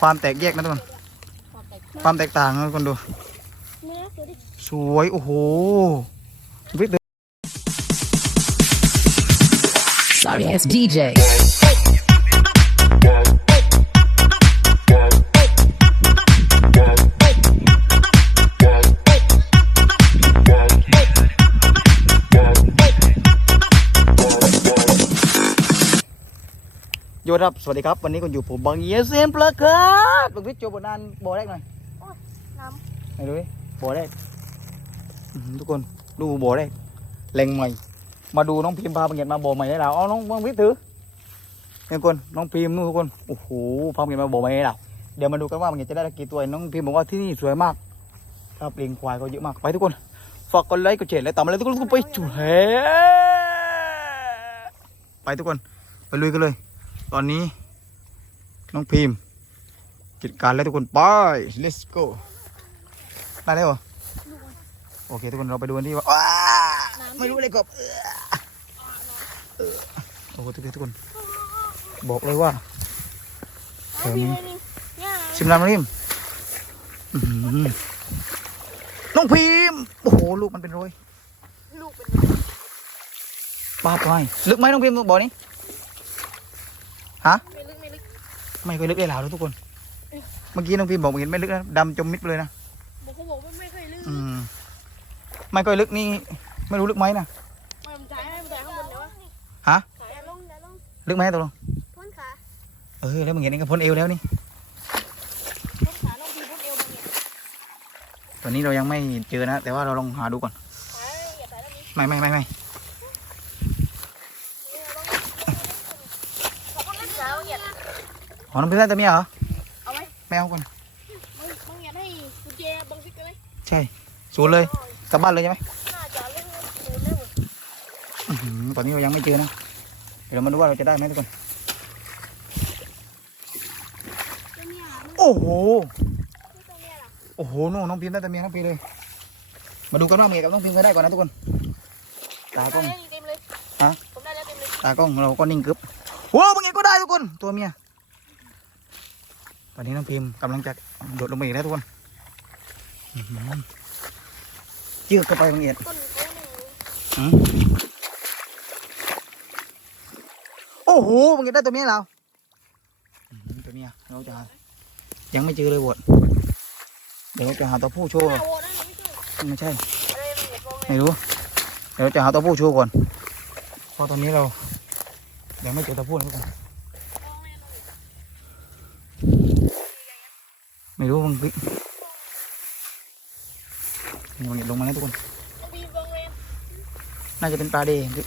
ความแตกแยกนะทุกคนความแตกต่างนะทุกคนดูไม่น่าสวยดิสวยโอ้โหวิทย์ Sorry ass DJ. ยครับ สวัสดีครับ วันนี้คุณอยู่ผมบางเยียเซมปลาครับบังวิทย์โจบนานบ่อแรกหน่อยน้ไหนดูดิบ่อแรกอื้อหือทุกคนดูบ่อแรกแรงใหม่ มาดูน้องพิมพ์พาบังเงียดมาบ่อใหม่ให้เราเอาน้องบังวิทย์ถือนี่ทุกคนน้องพิมพ์นู่นทุกคนโอ้โหพาบังเงียดมาบ่อใหม่ให้เราเดี๋ยวมาดูกันว่าบังเงียดจะได้กี่ตัวน้องพิมพ์บอกว่าที่นี่สวยมากครับเลี้ยงควายก็เยอะมากไปทุกคนฝากกดไลค์กดแชร์และตามมาเลยทุกคนทุกคนไปจุเฮไปทุกคนไปลุยกันเลย ตอนนี้ น้องพิมพ์จัดการแล้วทุกคนไป let's go ได้แล้วเหรอโอเคทุกคนเราไปดูกันที่ว่าอ้าไม่รู้เลยกบเอื้อเออโอ้โหทุกคนทุกคน บอกเลยว่าำแถวนี้นี่เนี่ยชิมลามริมอื้อหือน้องพิมพ์โอ้โหลูกมันเป็นรอยลูกเป็นปลาปลายลึกไหมน้องพิมพ์บ่อนี้ ฮะ ไม่ลึกไม่ลึกไม่เคยลึกเลยหลาวเลยทุกคน เมื่อกี้น้องพิมพ์บอกเห็นไม่ลึกนะดำจมมิดไปเลยนะ บอกเขาบอกว่าไม่เคยลึกอืม ไม่ค่อยลึกนี่ ไม่รู้ลึกไหมนะ มันถ่ายให้มันถ่ายข้างบนเดี๋ยวฮะถ่ายลงถ่ายลงลึกไหมตกลงพ้นขาเออแล้วมึงเห็นนี่ก็พ้นเอวแล้วนี่ พ้นขาลงทีพ้นเอวมันเนี่ยตอนนี้เรายังไม่เจอนะ แต่ว่าเราลองหาดูก่อนถ่ายอย่าถ่ายแล้วนี้ไม่ไม่ไม่ไม่ ขอบคุณนะสาวเหยียด อ๋อน้องพิมพ์ได้แต่เมียเหรอเอาไหมไม่เอาก่อนมึงมึงเหยียดให้กุญแจบังฟิกกันไหมใช่ศูนย์เลยกลับบ้านเลยใช่ไหมน่าจะเล่นศูนย์ได้หมดอื้อหือตอนนี้เรายังไม่เจอนะเดี๋ยวเรามาดูว่าเราจะได้ไหมทุกคนตัวเมียล่ะมึงโอ้โหตัวเมียล่ะโอ้โหน้องน้องพิมพ์ได้แต่เมียทั้งปีเลย มาดูกันว่าเมียกับน้องพิมพ์จะได้ก่อนนะทุกคนตากล้อง ได้แล้วเต็มเลยฮะ ผมได้แล้วเต็มเลยตากล้องเราก็นิ่งกึบโว้าวบางอย่างก็ได้ทุกคนตัวเมียต อนนี้น้องพิมพ์กำลังจะโดดลงไปอีกแล้วทุกคนอื้อหือเจือกเข้าไปบางเอียดโอ้โหบางเอียดได้ตัวเมียเราตัวเมียเราจะยังไม่เจอเลยบดเดี๋ยวเราจะหาตัวผู้โชว์ไม่ใช่ไม่รู้เดี๋ยวเราจะหาตัวผู้โชว์ก่อนเพราะตอนนี้เรายังไม่เจอตัวผู้นะทุกคน ไม่รู้มันพินี่มันลงมาแล้วทุกคนน่าจะเป็นปลาเดย์พี่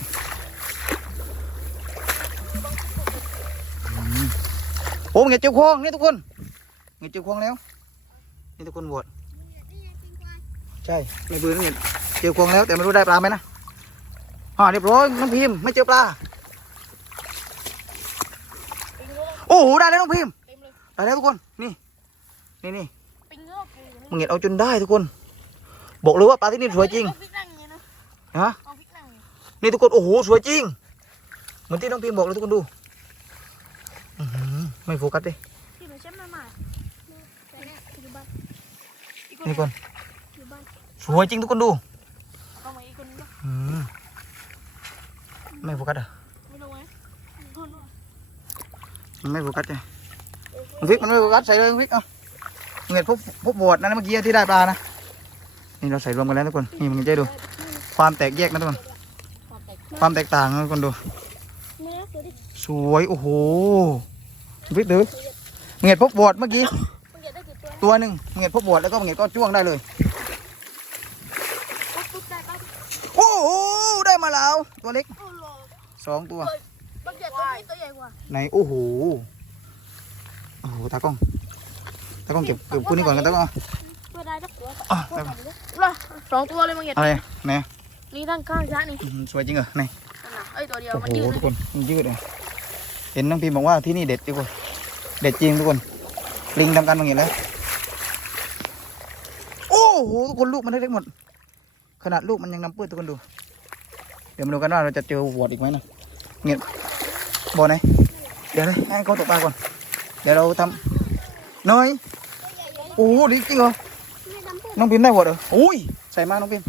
อืมโอ้เงี้ยเจียวค้งนี่ทุกคนเงี้ยเจียวค้งแล้วนี่ทุกคนบวชใช่ในบืนเงี้เจียวค้งแล้วแต่ไม่รู้ได้ปลาไหมนะอ่าเรียบร้อยน้องพิมไม่เจอปลาโอ้โหได้แล้วน้องพิมได้แล้วทุกคน นี่นี่นี่ปิงเงือกปูมึงเห็นเอาจนได้ทุกคน บอกเลยว่าปลาที่นี่สวยจริงเอาพริกนั่งอย่างนี้นะฮะเอาพริกนั่งอย่างนี้นี่ทุกคนโอ้โหสวยจริง เหมือนที่น้องพิมพ์บอกเลยทุกคนดูอื้อหือไม่โฟกัสดิที่หนูเช็ดมาใหม่ไปเนี่ยอยู่บ้านอีกคนนี่ก่อนอยู่บ้านสวยจริงทุกคนดูเอามาอีกคนนึงปะอืมไม่โฟกัสอะไม่ลงไหมอีกคนนึงมันไม่โฟกัสไงมันฟิกมันไม่โฟกัสใส่เลยมันฟิกเอะ เงียพบพบบวชนะเมื่อกี้ที่ได้ปลานะ นี่เราใส่รวมกันแล้วทุกคน นี่มึงจะดู ความแตกแยกนะทุกคน ความแตกความแตกต่างนะทุกคนดูเนื้อสวยดิสวย โอ้โหฟิกดูเงียพบบวชเมื่อกี้มึงอยากได้กี่ตัวตัวหนึ่งเงียพบบวชแล้วก็เงียก็จ้วงได้เลยปุ๊บปุ๊บได้ปั๊บโอ้โห ได้มาแล้ว ตัวเล็กโอ้โหสองตัวบางอย่างตัวนี้ตัวใหญ่กว่าไหน โอ้โห โอ้โห ตากล้อง ตากล้องเก็บเก็บคู่นี้ก่อนกันตากล้องตัวได้สักตัวอะตัวสองตัวล่ะสองตัวเลยบางอย่างอะไรไหนนี่ตั้งข้างช้านี่อื้อหือสวยจริงเหรอไหนนั่นน่ะเอ้ยตัวเดียวโอ้มันโหยืดทุกคนมันยืดเลยเห็นน้องพิมพ์บอกว่าที่นี่เด็ดทุกคนเด็ดจริงทุกคนลิงทำการบางอย่างแล้วโอ้โหทุกคนลูกมันเล็กๆหมด ขนาดลูกมันยังน้ำปื้ดทุกคนดู เดี๋ยวมาดูกันว่าเราจะเจอหัวดอีกไหมนะเงียบบ่อไหนเดี๋ยวเลยให้เขาตกปลาก่อน เดี๋ยวเราทเนย โอ้โหดีจริงเหรอน้องพิมได้หวดเหรออุ้ยใส่มาน้องพิม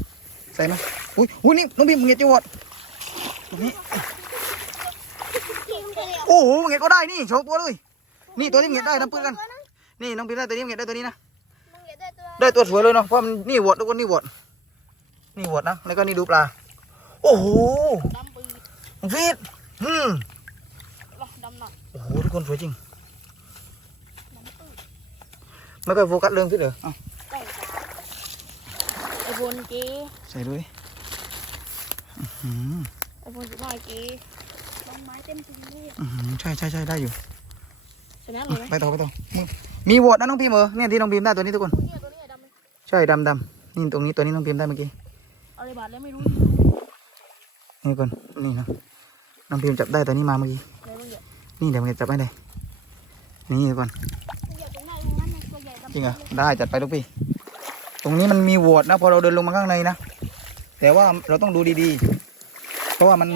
ใส่มาอุ้ยอุ้ยนี่น้องพิมมึงเห็นจะหวดตรงนี้พิมเดียวโอ้โหมึงเห็นก็ได้นี่โชว์ตัวเลยนี่ตัวที่มึงเห็นได้น้ำปืนกันนี่น้องพิมได้ตัวนี้มึงเห็นได้ตัวนี้นะได้ตัวสวยเลยเนาะเพราะมันนี่หวดทุกคนนี่หวดนี่หวดนะแล้วก็นี่ดูปลาโอ้โหน้องฟิตอืมโอ้โหทุกคนสวยจริง ไม่ค่อยโฟกัสเรื่องฟิตเหรอเอาไก่ไอโฟนเก๋ใส่ดูดิอื้อหือไอโฟนสิบห้าเก๋ลงไม้เต็มถุงเลยอื้อหือใช่ใช่ใช่ได้อยู่ชนะเลยไหมไปต่อไปต่อมึงมีโหวตนะน้องพิมพ์เออเนี่ยที่น้องพิมพ์ได้ตัวนี้ทุกคนตัวนี้ตัวนี้ดำเลยใช่ดำดำนี่ตรงนี้ตัวนี้น้องพิมพ์ได้เมื่อกี้เอาเลยบาทแล้วไม่รู้นี่ก่อนนี่นะน้องพิมพ์จับได้ตัวนี้มาเมื่อกี้เลยมึงเดี๋ยวนี่เดี๋ยวมันจะจับไม่ได้นี่ก่อนมึงเดี๋ยวตรงไหน จริงเหรอได้จัดไปลูกพี่ ตรงนี้มันมีโหวตนะพอเราเดินลงมาข้างในนะแต่ว่าเราต้องดูดีๆ เพราะว่ามัน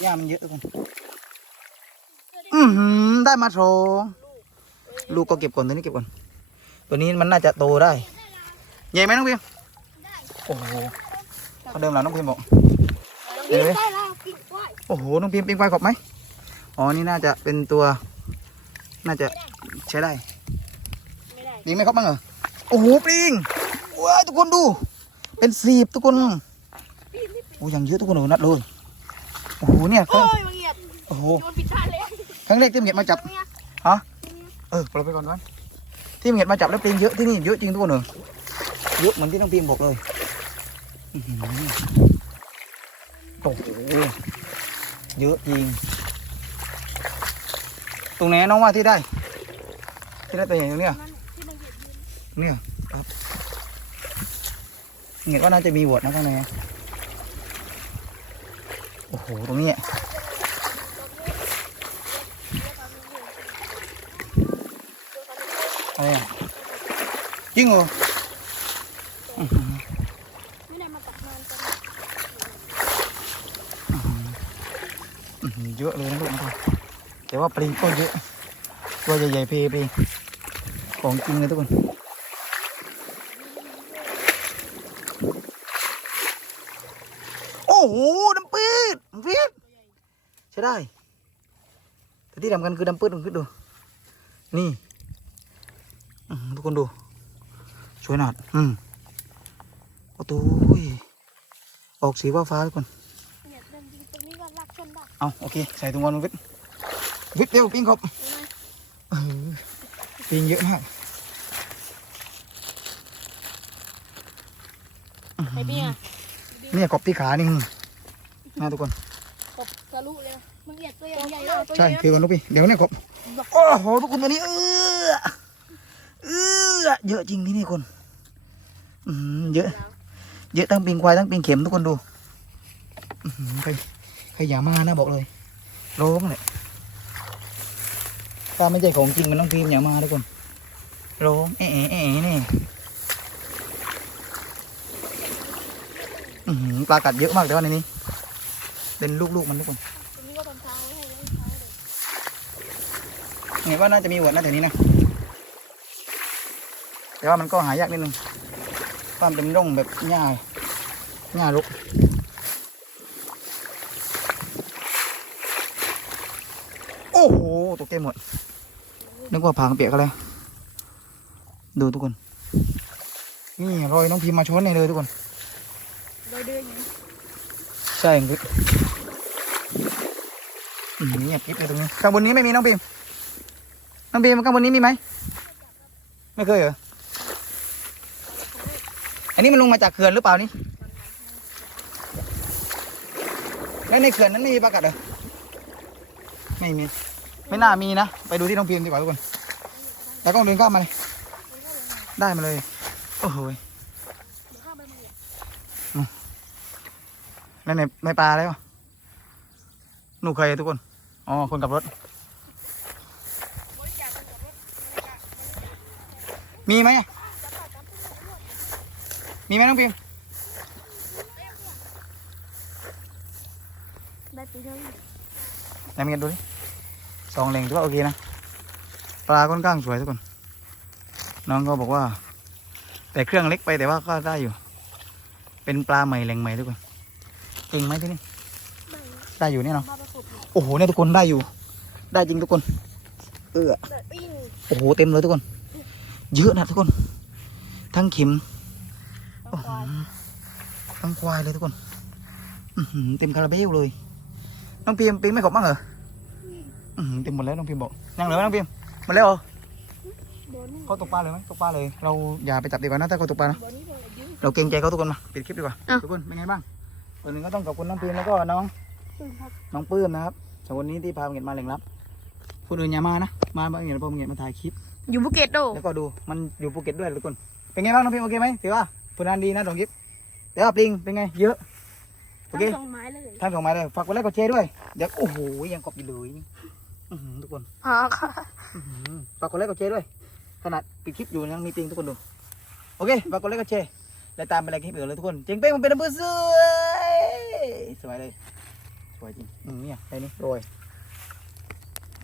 หญ้ามันเยอะทุกคนอือหือได้มาสองลูกก็เก็บก่อนตัวนี้เก็บก่อนตัวนี้มันน่าจะโตได้ใหญ่ไหมน้องพิมโอ้โหเขาเดิมแล้วน้องพิมบอกได้แล้วโอ้โหน้องพิมปิ้งไฟขอบไหมอ๋อนี่น่าจะเป็นตัว น่าจะใช้ได้ ปิ้งไหมครับบ้างเหรอโอ้โหปิ้งว้ายทุกคนดู เป็นสีบทุกคนโอ้ยังเยอะทุกคนเลยนัดเลยโอ้โหเนี่ยคโอ้รั้งยมึงเหยียบโอ้โหโยนผิดท่าเลยครั้งแรกที่เห็ดมาจับเนี่ยฮะเออปล่อยไปก่อนก่อนที่เห็ดมาจับแล้วปิ้งเยอะที่นี่เยอะจริงทุกคนเลยเยอะเหมือนที่น้องพิมพ์บอกเลยอื้อหือโอ้โหเยอะจริงตรงไหนน้องว่าที่ได้ที่ได้ตัวใหญ่ตรงเนี้ยมันที่มัน เนี่ยครับเห็นว่าน่าจะมีบทนะข้างในโอ้โห ตรงนี้อะอะไรอะจริงเหรอเยอะเลยนะลูกนะแต่ว่าปลิงก็เยอะ ตัวใหญ่ๆเพเพของจริงเลยทุกคน โอ้โหดำปืดฟิตใช่ได้ แต่ที่ทำกันคือดำปืดมันขึ้นดู นี่อื้อหือทุกคนดูสวยหนาดอืมโอ้โหยออกสีฟ้าฟ้าๆทุกคนเหยียบเดินจริงตรงนี้ก็ลักชนได้เอาโอเค ใส่ถุงวันวิทย์วิทย์เร็วปิ้งครบเออปิ้งเยอะมากไอ้เบี้ย เนี่ยกบที่ขานี่นะทุกคนกบทะลุเลยมึงเหยียบตัวใหญ่ๆตัวใหใช่ญ่คือกันลูกพี่เดี๋ยวเนี่ยกบโอ้โหทุกคนตัวนี้เออเออเยอะจริงที่นี่คนอืมเยอะ เยอะทั้งปิงควายทั้งปิงเข็มทุกคนดูอื้อหือใครใครอย่ามานะบอกเลยร้องเลยถ้าไม่ใช่ของจริงมันต้องพิมพ์อย่ามาทุกคนร้องเอ๋เอ๋นี่อื้อหือ ปลากัดเยอะมากแต่ว่าในนี้ เป็นลูกๆมันทุกคนตรงนี้ก็ตอนเช้าให้ไว้เช้าเลยเห็นว่าน่าจะมีหัวน่าแต่นี้นะแต่ว่ามันก็หายากนิดนึงความนเป็นร่องแบบหญ้าหญ้ารกโอ้โหตกใจหมด นึกว่าผางเปียกอะไรดูทุกคน นี่รอยน้องพิมพ์มาช้อนในเลยทุกคน โดยเดินอย่างนี้ใช่คือเงียบกิ๊บเลยตรงนี้ข้างบนนี้ไม่มีน้องพิมน้องพิมข้างบนนี้มีไหมไม่เคยเหรออันนี้มันลงมาจากเขื่อนหรือเปล่านี่แล้วในเขื่อนนั้นไม่มีปลากัดเหรอไม่มี ไม่น่ามีนะ ไปดูที่น้องพิมดีกว่าทุกคน แล้วก็เดินข้ามมาเลย ได้มาเลย โอ้โหย เดี๋ยวข้ามไปมึงเหยียบ แล้วในในปลาอะไรวหนูเคยทุกคน อ๋อ คนขับรถบริจาคกับรถมีไหม มีไหมน้องพิมพ์ได้ปีเท่านี้ไหนมึงดูดิสองเหล่งถือว่าโอเคนะปปลาค่อนข้างสวยทุกคน น้องก็บอกว่า แต่เครื่องเล็กไปแต่ว่าก็ได้อยู่ เป็นปลาใหม่แหล่งใหม่ทุกคน จริงไหมที่นี่ไม่ได้อยู่เนี่ยเนาะมาประกบเนี่ยโอ้โหเนี่ยทุกคนได้อยู่ ได้จริงทุกคน เออแบบปิ้งโอ้โหเต็มเลยทุกคน เยอะนะทุกคน ทั้งเข็มปลาควายทั้งควายเลยทุกคนอื้อหือเต็มคาราเบลเลยน้องพิมพิมไม่ขอบบ้างเหรออื้อหือเต็มหมดแล้วน้องพิมบอกยังเหลือไหมน้องพิมหมดแล้วเหรอโดนนี่เขาตกปลาเลยไหมตกปลาเลย เราอย่าไปจับดีกว่านะถ้าเขาตกปลานะโดนนี่โดนอะไรยืมเราเกรงใจเขาทุกคนมาปิดคลิปดีกว่าอะทุกคนเป็นไงบ้าง วันหนึ่งก็ต้องขอบคุณน้องพิมแล้วก็น้องซึ่งครับน้องปื้มนะครับสองคนนี้ที่พาเงียมาแหล่งลับคนอื่นอย่ามานะ มาเงียพอเงียมาถ่ายคลิป อยู่ภูเก็ตโดแล้วก็ดูมันอยู่ภูเก็ตด้วยทุกคน เป็นไงบ้างน้องพิมโอเคไหมถือว่าผลงานดีนะน้องยิปแต่ว่าปลิงเป็นไง เยอะโอเคทั้งสองไม้เลยท่านส่งมาเลยฝากกดไลค์กดแชร์ด้วยเดี๋ยวโอ้โหยังกรอบอยู่เลยอื้อหือทุกคนอ๋อค่ะอื้อหือฝากกดไลค์กดแชร์ด้วย ขนาดปิดคลิปอยู่ยังมีปลิงทุกคนดูโอเคฝากกดไลค์กดแชร์แล้วตามไปไลค์คลิปอื่นเลยทุกคนเจ๋งเป้งมันเป็นอันเบอร์สวย สวยเลย สวยจริงอืมเนี่ยไอ้นี่โรย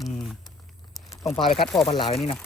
อืมต้องพาไปคัดพ่อพันหลายนี่นะ